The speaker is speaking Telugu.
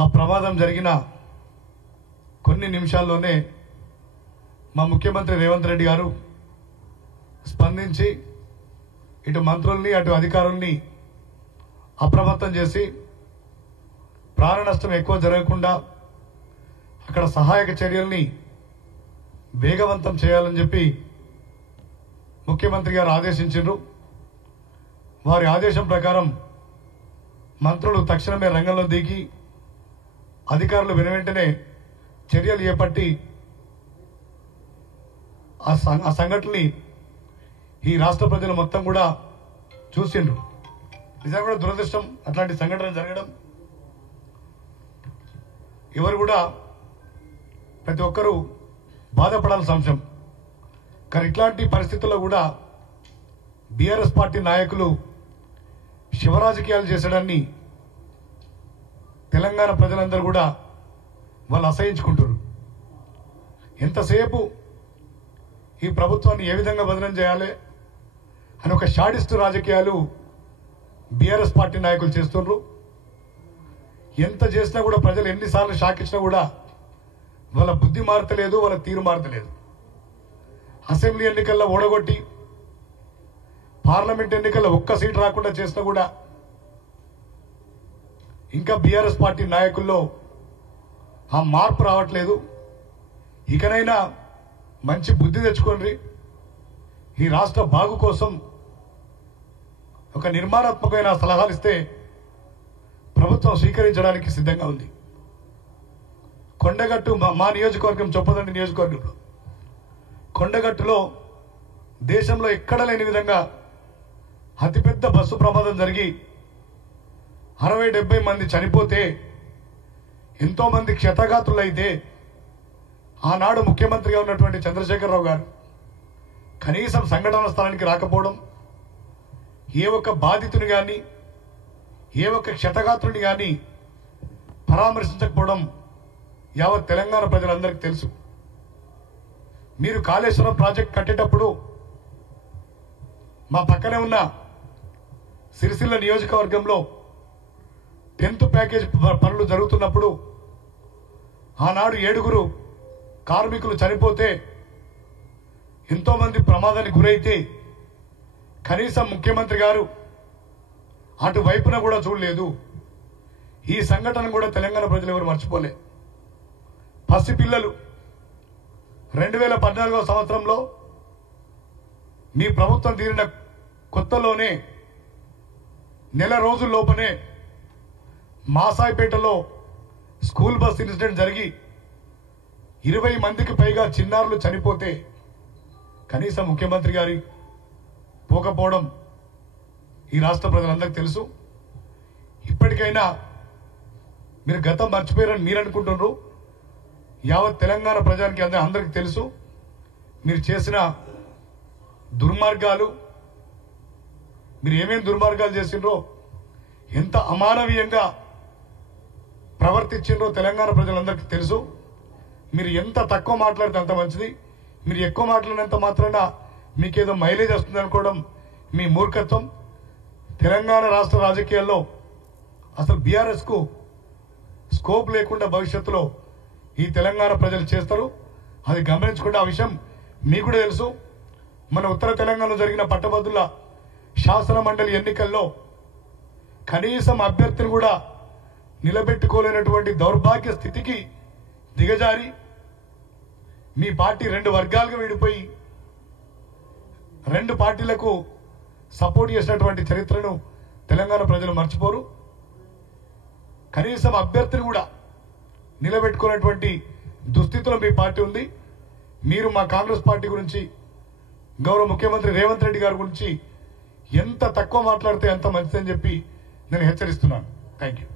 ఆ ప్రమాదం జరిగిన కొన్ని నిమిషాల్లోనే మా ముఖ్యమంత్రి రేవంత్ రెడ్డి గారు స్పందించి ఇటు మంత్రుల్ని అటు అధికారుల్ని అప్రమత్తం చేసి ప్రాణ నష్టం ఎక్కువ జరగకుండా అక్కడ సహాయక చర్యల్ని వేగవంతం చేయాలని చెప్పి ముఖ్యమంత్రి గారు ఆదేశించారు. వారి ఆదేశం ప్రకారం మంత్రులు తక్షణమే రంగంలో దిగి అధికారులు వెనువెంటనే చర్యలు చేపట్టి ఆ సంఘటనని ఈ రాష్ట్ర ప్రజలు మొత్తం కూడా చూసిండ్రు. నిజంగా కూడా దురదృష్టం అట్లాంటి సంఘటన జరగడం. ఎవరు కూడా ప్రతి ఒక్కరూ బాధపడాల్సిన అంశం. కానీ ఇట్లాంటి పరిస్థితుల్లో కూడా బీఆర్ఎస్ పార్టీ నాయకులు శివరాజకీయాలు చేసడాన్ని తెలంగాణ ప్రజలందరూ కూడా వాళ్ళు అసహించుకుంటారు. ఎంతసేపు ఈ ప్రభుత్వాన్ని ఏ విధంగా బదనం చేయాలి అని ఒక షాడిస్టు రాజకీయాలు బీఆర్ఎస్ పార్టీ నాయకులు చేస్తున్నారు. ఎంత చేసినా కూడా ప్రజలు ఎన్నిసార్లు షాక్ ఇచ్చినా కూడా వాళ్ళ బుద్ధి మారతలేదు, వాళ్ళ తీరు మారతలేదు. అసెంబ్లీ ఎన్నికల్లో ఓడగొట్టి పార్లమెంట్ ఎన్నికల్లో ఒక్క సీటు రాకుండా చేసినా కూడా ఇంకా బీఆర్ఎస్ పార్టీ నాయకుల్లో ఆ మార్పు రావట్లేదు. ఇకనైనా మంచి బుద్ధి తెచ్చుకోండి. ఈ రాష్ట్ర బాగు కోసం ఒక నిర్మాణాత్మకమైన సలహాలు ఇస్తే ప్రభుత్వం స్వీకరించడానికి సిద్ధంగా ఉంది. కొండగట్టు మా నియోజకవర్గం చొప్పదండి నియోజకవర్గంలో కొండగట్టులో దేశంలో ఎక్కడ లేని విధంగా అతిపెద్ద బస్సు ప్రమాదం జరిగి 60-70 మంది చనిపోతే, ఎంతో మంది క్షతగాత్రులైతే ఆనాడు ముఖ్యమంత్రిగా ఉన్నటువంటి చంద్రశేఖరరావు గారు కనీసం సంఘటన స్థలానికి రాకపోవడం, ఏ ఒక్క బాధితుని కానీ ఏ ఒక్క క్షతగాత్రుని కానీ పరామర్శించకపోవడం యావత్ తెలంగాణ ప్రజలందరికీ తెలుసు. మీరు కాళేశ్వరం ప్రాజెక్ట్ కట్టేటప్పుడు మా పక్కనే ఉన్న సిరిసిల్ల నియోజకవర్గంలో 10th ప్యాకేజ్ పనులు జరుగుతున్నప్పుడు ఆనాడు 7 కార్మికులు చనిపోతే, ఎంతో మంది ప్రమాదానికి గురైతే కనీసం ముఖ్యమంత్రి గారు అటువైపున కూడా చూడలేదు. ఈ సంఘటన కూడా తెలంగాణ ప్రజలు ఎవరు మర్చిపోలే. పసిపిల్లలు 2014వ సంవత్సరంలో మీ ప్రభుత్వం తీరిన కొత్తలోనే నెల రోజుల్లోపనే మాసాయిపేటలో స్కూల్ బస్ ఇన్సిడెంట్ జరిగి 20 మందికి పైగా చిన్నారులు చనిపోతే కనీసం ముఖ్యమంత్రి గారి పోకపోవడం ఈ రాష్ట్ర ప్రజలందరికీ తెలుసు. ఇప్పటికైనా మీరు గతం మర్చిపోయారని మీరు అనుకుంటున్నారు. యావత్ తెలంగాణ ప్రజానికి అందరికీ తెలుసు మీరు చేసిన దుర్మార్గాలు, మీరు ఏమేమి దుర్మార్గాలు చేసిండ్రో, ఎంత అమానవీయంగా ప్రవర్తించిండ్రో తెలంగాణ ప్రజలందరికీ తెలుసు. మీరు ఎంత తక్కువ మాట్లాడితే అంత మంచిది. మీరు ఎక్కువ మాట్లాడినంత మాత్రాన మీకేదో మైలేజ్ వస్తుంది అనుకోవడం మీ మూర్ఖత్వం. తెలంగాణ రాష్ట్ర రాజకీయాల్లో అసలు బీఆర్ఎస్కు స్కోప్ లేకుండా భవిష్యత్తులో ఈ తెలంగాణ ప్రజలు చేస్తారు. అది గమనించుకుంటే ఆ విషయం మీకు కూడా తెలుసు. మన ఉత్తర తెలంగాణలో జరిగిన పట్టభద్రుల శాసన మండలి ఎన్నికల్లో కనీసం అభ్యర్థిని కూడా నిలబెట్టుకోలేనటువంటి దౌర్భాగ్య స్థితికి దిగజారి మీ పార్టీ 2 వర్గాలుగా విడిపోయి 2 పార్టీలకు సపోర్ట్ చేసినటువంటి చరిత్రను తెలంగాణ ప్రజలు మర్చిపోరు. కనీసం అభ్యర్థిని కూడా నిలబెట్టుకున్నటువంటి దుస్థితిలో మీ పార్టీ ఉంది. మీరు మా కాంగ్రెస్ పార్టీ గురించి, గౌరవ ముఖ్యమంత్రి రేవంత్ రెడ్డి గారి గురించి ఎంత తక్కువ మాట్లాడితే అంత మంచిదని చెప్పి నేను హెచ్చరిస్తున్నాను. Thank you.